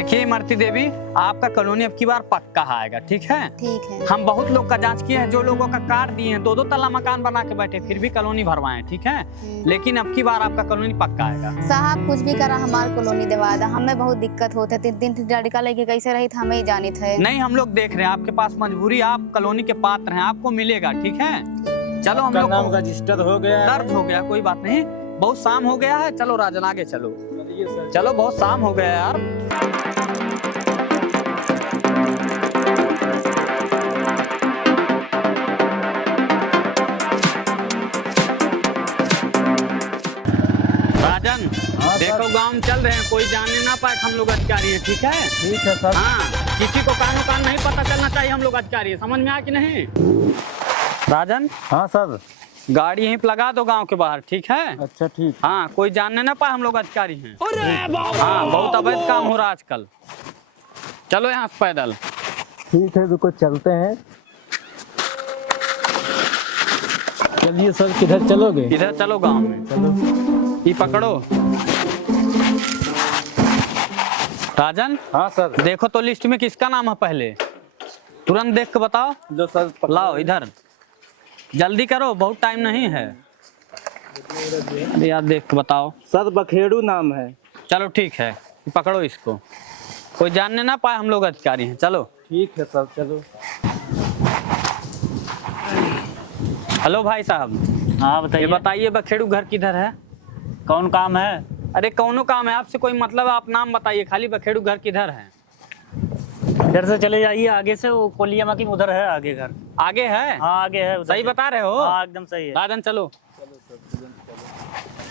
देखिए इमरती देवी, आपका कॉलोनी अब की बार पक्का आएगा, ठीक है? ठीक है। हम बहुत लोग का जांच किए हैं, जो लोगों का कार्ड दिए हैं, 2-2 तला मकान बना के बैठे, फिर भी कॉलोनी भरवाए, ठीक है? लेकिन अब की बार आपका कॉलोनी पक्का आएगा। साहब कुछ भी करा हमार कॉलोनी दिवा दा, हमें बहुत दिक्कत होते, 3 लड़का लेके कैसे रही हमें ही जानी थे। नहीं, हम लोग देख रहे हैं आपके पास मजबूरी, आप कॉलोनी के पात्र हैं, आपको मिलेगा, ठीक है? चलो हम लोग नाम रजिस्टर हो गया, दर्द हो गया, कोई बात नहीं, बहुत शाम हो गया है, चलो राजन आगे चलो। चलो बहुत शाम हो गया यार। राजन, देखो गांव में चल रहे हैं, कोई जानने ना पाए हम लोग अधिकारी हैं, ठीक है? ठीक है सर। हाँ, किसी को कानो कान नहीं पता चलना चाहिए हम लोग अधिकारी हैं, समझ में आया कि नहीं? राजन, हाँ सर। गाड़ी यहीं पे लगा दो गांव के बाहर, ठीक है? अच्छा ठीक। हाँ, कोई जानने ना पाए हम लोग अधिकारी हैं। हाँ, बहुत अवैध काम हो रहा है आजकल। चलो यहाँ से पैदल। ठीक है, रुको चलते हैं। चलिए सर, किधर चलोगे? इधर चलो गांव में। चलो। ये पकड़ो। राजन, हाँ सर। देखो तो लिस्ट में किसका नाम है पहले, तुरंत देख के बताओ। जो सर लाओ इधर, जल्दी करो, बहुत टाइम नहीं है। अरे यार देख के बताओ। सर बखेड़ू नाम है। चलो ठीक है, पकड़ो इसको, कोई जानने ना पाए हम लोग अधिकारी हैं। चलो। ठीक है सर, चलो। हेलो भाई साहब। हाँ ये बताइए बखेड़ू घर किधर है? कौन काम है? अरे कौनो काम है आपसे कोई मतलब, आप नाम बताइए खाली, बखेड़ू घर किधर है? इधर से चले जाइए, आगे से वो कोलियामा की उधर है, आगे घर। आगे है? हाँ आगे है उधर सही से। बता रहे हो? हाँ एकदम सही है। राजन चलो।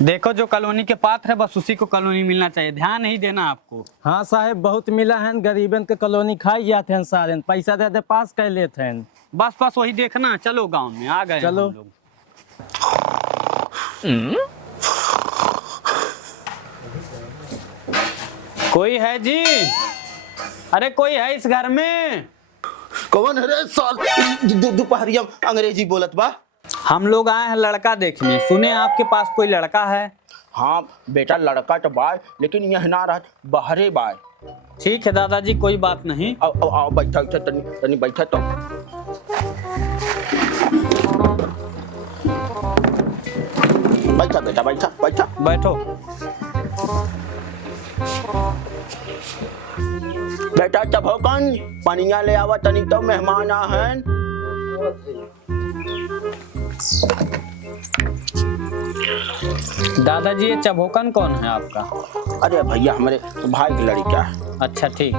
देखो जो कॉलोनी के पात्र है बस उसी को कॉलोनी मिलना चाहिए, ध्यान नहीं देना आपको। हाँ साहब, बहुत मिला है, गरीबन के कॉलोनी खाई जाते हैं सारे, पैसा दे दे पास कर लेते हैं। बस बस वही देखना। चलो गांव में आ गए चलो। हम लोग। कोई है जी? अरे कोई है इस घर में? कौन है रे साल? दोपहरिया अंग्रेजी बोलत बा। हम लोग आए हैं लड़का देखने, सुने आपके पास कोई लड़का है? हाँ बेटा, लड़का तो बा, लेकिन यह ना रह बाहरे बा। ठीक है दादाजी, कोई बात नहीं। आओ आओ बैठा बैठा, तनी तनी बैठा तो। बैठा बेटा, बैठा बैठा। बैठो। बेटा चभोकन पनिया ले आवा, तनी तो मेहमान आ हैं। दादाजी ये चभोकन कौन है आपका? अरे भैया, हमारे भाई की लड़का है। अच्छा ठीक।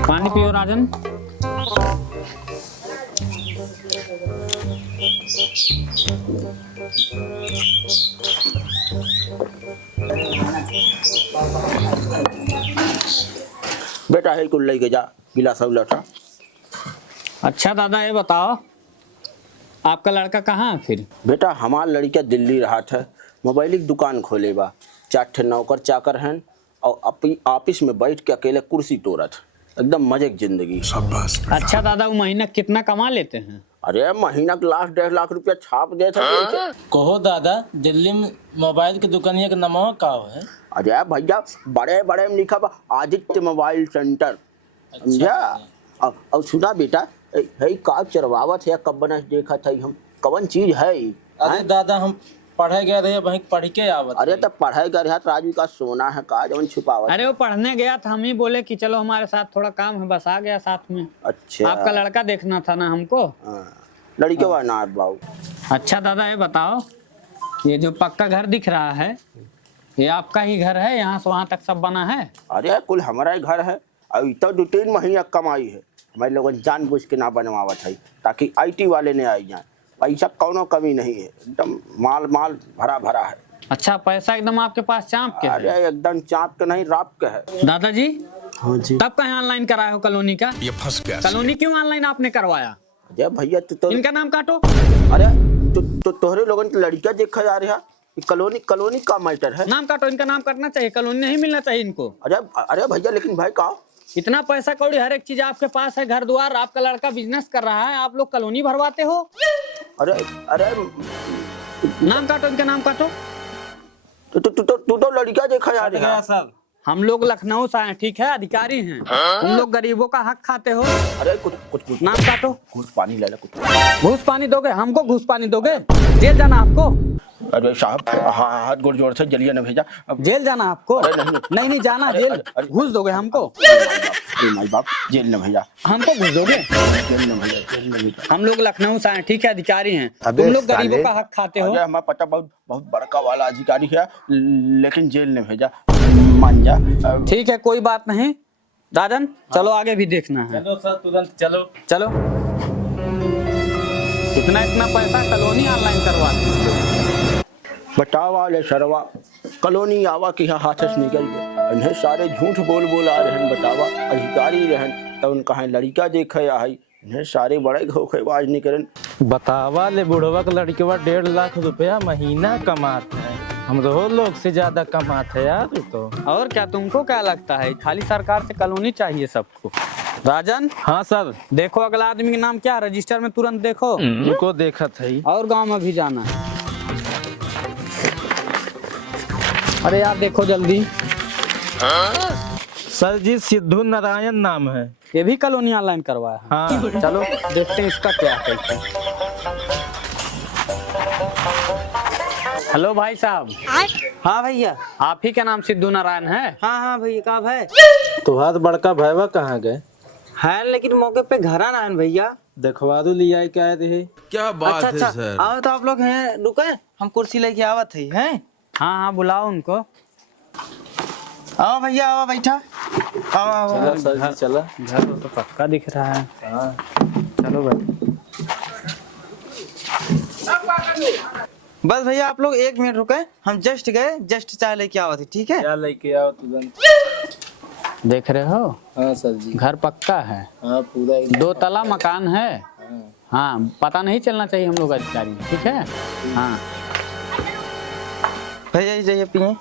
पानी पियो राजन। बेटा है कुल लेके जा गिलास और लटा। अच्छा दादा ये बताओ, आपका लड़का कहाँ है फिर? बेटा हमार लड़का दिल्ली रहा था, मोबाइल की दुकान खोले बा, 4 नौकर चाकर हैं और अपनी ऑफिस में बैठ के अकेले कुर्सी तोड़त, एकदम मजे की जिंदगी। अच्छा दादा, वो महीना कितना कमा लेते हैं? अरे महीना के लास्ट 1.5 लाख रुपया छाप देता है। कहो दादा, दिल्ली में मोबाइल की दुकानिया का नाम का है? अरे भैया, बड़े बड़े में लिखा बा आदित्य मोबाइल सेंटर। समझा? और सुना बेटा, है का चरवावत है, कब बना देखा था हम, कौन चीज है? अरे दादा, हम पढ़े गए रहे, वहीं पढ़ के आवत। अरे तो पढ़ाई कर रहा राजू का सोना है का जवन छुपावत। अरे वो पढ़ने गया था, हम ही बोले कि चलो हमारे साथ थोड़ा काम है, बस आ गया साथ में। अच्छा, आपका लड़का देखना था ना हमको। लड़के वा ना बाबू। अच्छा दादा ये बताओ, ये जो पक्का घर दिख रहा है ये आपका ही घर है? यहाँ से वहाँ तक सब बना है? अरे कुल हमारा ही घर है, और तो 2-3 महीना कमाई है, हमारे लोगन जानबूझ के ना बनवावत है ताकि IT वाले ने आई जाए। पैसा कौनो कमी नहीं है, एकदम माल माल भरा भरा है। अच्छा, पैसा एकदम आपके पास चाँप के अरे है? एकदम चाप के नहीं, राप के है। दादाजी हाँ जी। तब कहीं ऑनलाइन कराए हो कॉलोनी का? ये फंस गया। कॉलोनी क्यों ऑनलाइन आपने करवाया? अरे भैया तो इनका नाम काटो। अरे तो तोहरे लोगन की लड़कियां देखा जा रहा है, कॉलोनी का मैटर है। नाम काटो, इनका नाम काटना चाहिए, कॉलोनी नहीं मिलना चाहिए इनको। अरे अरे भैया, लेकिन भाई का इतना पैसा कौड़ी हर एक चीज आपके पास है, घर द्वार, आपका लड़का बिजनेस कर रहा है, आप लोग कॉलोनी भरवाते हो? अरे अरे नाम काटो, इनका नाम काटो। तू तो लड़का देखा यार गया यहाँ। सर। हम लोग लखनऊ से आए, ठीक है, अधिकारी हैं। तुम लोग गरीबों का हक खाते हो। अरे कुछ नाम काटो। घूस पानी ले ला कुछ। घूस पानी दोगे? हमको घूस पानी दोगे? जेल जाना आपको? अरे साहब हाथ गोड़ जोड़ से जलिए न भेजा। जेल जाना आपको? अरे नहीं। नहीं जाना जेल। अरे। घूस दोगे हमको? अरे माई बाप जेल न भेजा। हमको घूस दोगे? जेल न भेजा। हम लोग लखनऊ से आए, ठीक है, अधिकारी हैं। तुम लोग गरीबों का हक खाते हो। अरे हमें पता बहुत बड़का वाला अधिकारी है, लेकिन जेल ने भेजा। मान जा। ठीक है, कोई बात नहीं। राजन चलो आगे भी देखना है। चलो सर तुरंत चलो। चलो। इतना पैसा कॉलोनी ऑनलाइन करवाते हैं। बतावा ले सरवा कॉलोनी आवा की हाथ से निकल गए। इन्हें सारे झूठ बोल आ रहन। बतावा अधिकारी रहन तो उनका है लड़का देखे या है। इन्हें सारे बड़े धोखेबाज निकलन। बतावा ले बुढ़वा का लड़केवा 1.5 लाख रुपया महीना कमाते हैं। हम तो लोग से ज्यादा कमाते हैं यार। तो और क्या, तुमको क्या लगता है? खाली सरकार से कॉलोनी चाहिए सबको। राजन हाँ सर। देखो अगला आदमी का नाम क्या है, रजिस्टर में तुरंत देखो। उनको देखा था ही। और गांव में भी जाना है। अरे यार देखो जल्दी। सर जी सिद्धू नारायण नाम है। ये भी कॉलोनी ऑनलाइन करवाया है। हाँ। चलो देखते हैं इसका क्या है। हेलो भाई साहब। हाँ भैया। आप ही का नाम सिद्धू नारायण है? हाँ भैया कहाँ है? तुम्हारा बड़का भैया कहाँ गए? है लेकिन मौके पे घर आना है भैया। देखवा दो लिया क्या रहे। क्या बात है सर। आओ तो आप लोग हैं, रुके हम कुर्सी लेके आवत है हैं। हाँ बुलाओ उनको। आओ भैया आओ बैठा। आओ चला सर जी चला। घर तो पक्का दिख रहा है। हाँ। चलो भाई। बस भैया आप लोग 1 मिनट रुके, हम जस्ट गए, जस्ट चाय लेके आवत है, ठीक है? क्या लेके आओ तुरंत। देख रहे हो? हाँ सर जी। घर पक्का है। हाँ पूरा 2 तला मकान है। हाँ पता नहीं चलना चाहिए हम लोग अधिकारी, ठीक है। हाँ भैया ये जाइए पिए।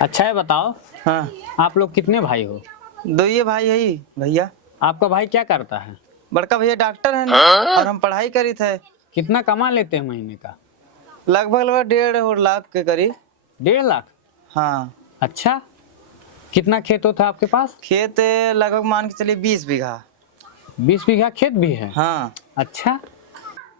अच्छा है, बताओ हाँ आप लोग कितने भाई हो? 2 ये भाई है ही भैया। आपका भाई क्या करता है? बड़का भैया डॉक्टर है ना, और हम पढ़ाई करी थे। कितना कमा लेते हैं महीने का? लगभग 1.5 लाख के करीब। 1.5 लाख? हाँ। अच्छा, कितना खेत होता है आपके पास? खेत लगभग मान के चलिए 20 बीघा। 20 बीघा खेत भी है? हाँ। अच्छा,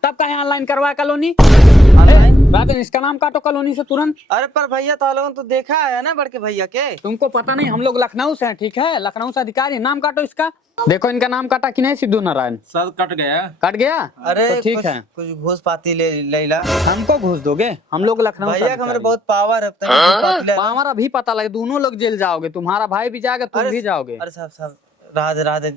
तब कहीं ऑनलाइन करवाया कॉलोनी? ऑनलाइन? राजन इसका नाम काटो कॉलोनी से तुरंत। अरे पर भैया तो लोगों तो देखा है ना बड़के भैया के। तुमको पता नहीं, हम लोग लखनऊ से हैं, ठीक है, लखनऊ से अधिकारी। नाम काटो इसका। देखो इनका नाम काटा कि नहीं? सिद्धू नारायण। सर कट गया। कट गया? अरे तो ठीक है। कुछ घूस पाती ले ला हमको घूस दोगे? हम लोग लखनऊ से भैया का हमारे अधिकारी। बहुत पावर है। तनिक घूस पाती ले ला। पावर अभी पता लगे, दोनों लोग जेल जाओगे, तुम्हारा भाई भी जाएगा, तुम भी जाओगे। अरे साहब राधे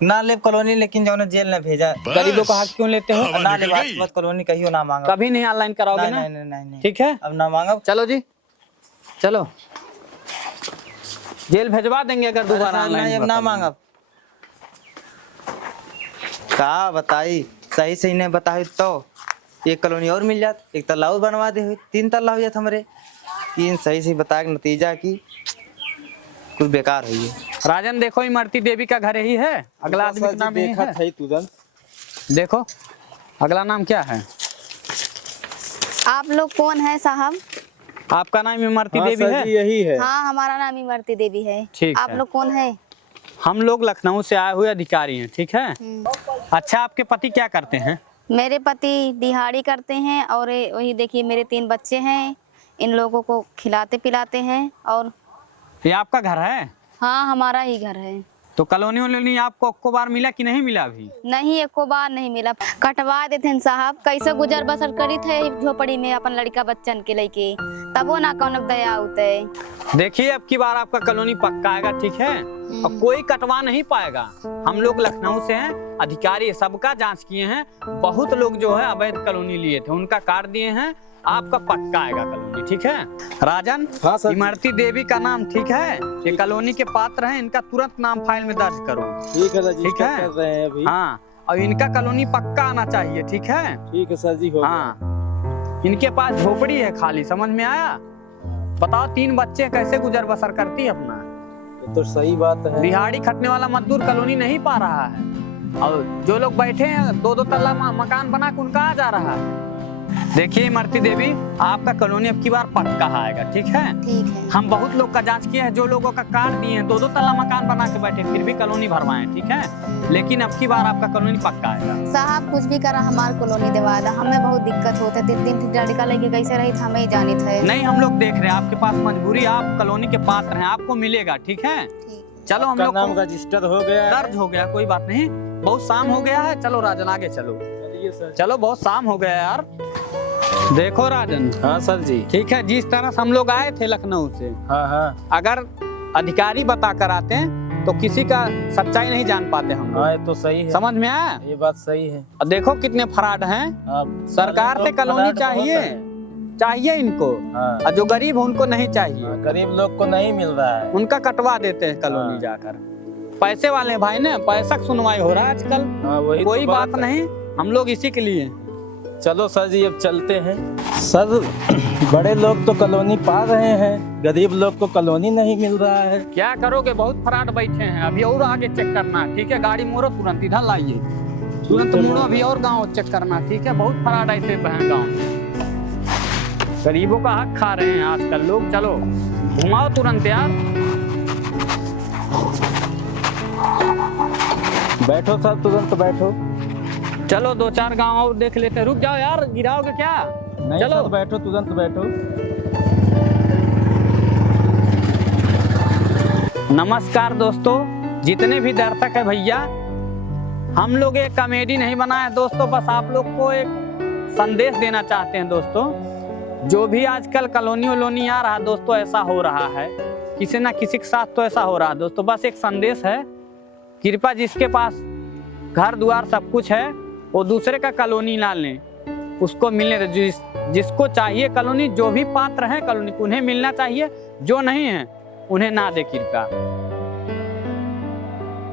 ना ले कॉलोनी, लेकिन जो जेल ने भेजा। गरीबों का हक क्यों लेते हो? ना ले बात कॉलोनी कहियो ना मांगा। कभी नहीं ऑनलाइन कराओगे ना? नहीं ठीक है, अब ना मांगा। चलो जी चलो, जेल भेजवा देंगे अगर दोबारा अब ऑनलाइन ना मांगा। का बताई सही सही नहीं बताई तो 1 कॉलोनी और मिल जात, 1 तल्ला और बनवा दे, 3 तल्ला हो जात हमरे। 3 सही सही बता के नतीजा की कुछ बेकार हुई है। राजन देखो इमरती देवी का घर यही है। अगला आदमी का नाम यही देखा है। था तुरंत। देखो अगला नाम क्या है? आप लोग कौन है साहब? आपका नाम इमरती हाँ देवी सर है? जी यही है। हाँ हमारा नाम इमरती देवी है। ठीक आप है। लोग कौन है? हम लोग लखनऊ से आए हुए अधिकारी हैं, ठीक है। अच्छा, आपके पति क्या करते हैं? मेरे पति दिहाड़ी करते हैं, और वही देखिए मेरे 3 बच्चे हैं, इन लोगों को खिलाते पिलाते हैं। और ये आपका घर है? हाँ हमारा ही घर है। तो कॉलोनी वोलोनी आपको बार मिला कि नहीं मिला अभी? नहीं एको बार नहीं मिला। कटवा देते हैं साहब, कैसे गुजर बसर करी थे झोपड़ी में अपन लड़का बच्चन के लेके, तबो ना कौन दया होते। देखिए अब की बार आपका कॉलोनी पक्का आएगा, ठीक है, और कोई कटवा नहीं पाएगा। हम लोग लखनऊ से हैं, अधिकारी सबका जांच किए हैं। बहुत लोग जो है अवैध कॉलोनी लिए थे, उनका काट दिए हैं। आपका पक्का आएगा कॉलोनी, ठीक है। राजन, हाँ सर। इमरती देवी का नाम ठीक है, ये कॉलोनी के पात्र हैं, इनका तुरंत नाम फाइल में दर्ज करो। ठीक है ठीक रजिस्टर है। कर रहे हैं अभी। हाँ, और इनका कॉलोनी पक्का आना चाहिए, ठीक है। ठीक है सर जी हो गया। हाँ, इनके पास झोपड़ी है खाली, समझ में आया? बताओ 3 बच्चे कैसे गुजर बसर करती है अपना? ये तो सही बात है। दिहाड़ी खटने वाला मजदूर कॉलोनी नहीं पा रहा है। और जो लोग बैठे हैं 2-2 तल्ला मकान बना के उनका आ जा रहा है। देखिए इमरती देवी, आपका कॉलोनी अब की बार पक्का आएगा, ठीक है? ठीक है। हम बहुत लोग का जांच किए हैं, जो लोगों का कार्ड दिए हैं 2-2 तल्ला मकान बना के बैठे फिर भी कॉलोनी भरवाए, ठीक है? लेकिन अब की बार आपका कॉलोनी पक्का आएगा। साहब कुछ भी करा हमार कॉलोनी दिवा दा, हमें बहुत दिक्कत होता है। 3 लड़का लेके कैसे रही हमें ही जानी था। नहीं, हम लोग देख रहे हैं आपके पास मजबूरी, आप कॉलोनी के पात्र हैं, आपको मिलेगा, ठीक है? चलो हम लोग नाम रजिस्टर हो गया है। दर्ज हो गया, कोई बात नहीं। बहुत शाम हो गया है, चलो राजन आगे चलो। चलो बहुत शाम हो गया यार। देखो राजन। हाँ सर जी। ठीक है, जिस तरह से हम लोग आए थे लखनऊ से, हाँ अगर अधिकारी बता कर आते हैं तो किसी का सच्चाई नहीं जान पाते हम लोग। हाँ, ये तो सही है। समझ में आया? ये बात सही है। और देखो कितने फ्रॉड हैं। सरकार से कॉलोनी चाहिए इनको, और जो गरीब है उनको नहीं चाहिए। गरीब लोग को नहीं मिल रहा है, उनका कटवा देते हैं कॉलोनी जाकर। पैसे वाले भाई ने पैसा की सुनवाई हो रहा है आजकल। कोई बात नहीं, हम लोग इसी के लिए। चलो सर जी अब चलते हैं। सर बड़े लोग तो कॉलोनी पा रहे हैं, गरीब लोग को कॉलोनी नहीं मिल रहा है। क्या करोगे, बहुत फ्रॉड बैठे हैं। अभी और आगे चेक करना, ठीक है? गाड़ी मोड़ो, तुरंत इधर लाइए, तुरंत मोड़ो, अभी और गांव चेक करना, ठीक है? बहुत फ्रॉड ऐसे हैं गांव में, गरीबों का हक खा रहे हैं आजकल लोग। चलो घुमाओ तुरंत यार। बैठो सर, तुरंत बैठो। चलो 2-4 गांव और देख लेते हैं। रुक जाओ यार, गिराओगे क्या? नहीं चलो सर, बैठो, तुरंत बैठो। नमस्कार दोस्तों, जितने भी दर्शक है भैया, हम लोग एक कॉमेडी नहीं बनाए दोस्तों, बस आप लोग को एक संदेश देना चाहते हैं दोस्तों। जो भी आजकल कॉलोनी वलोनी आ रहा दोस्तों, ऐसा हो रहा है, किसी ना किसी के साथ तो ऐसा हो रहा है दोस्तों। बस एक संदेश है, कृपया जिसके पास घर द्वार सब कुछ है वो दूसरे का कॉलोनी ना लें, उसको मिलने दे। जिसको चाहिए कॉलोनी, जो भी पात्र हैं कॉलोनी, उन्हें मिलना चाहिए, जो नहीं है उन्हें ना दे कृपया।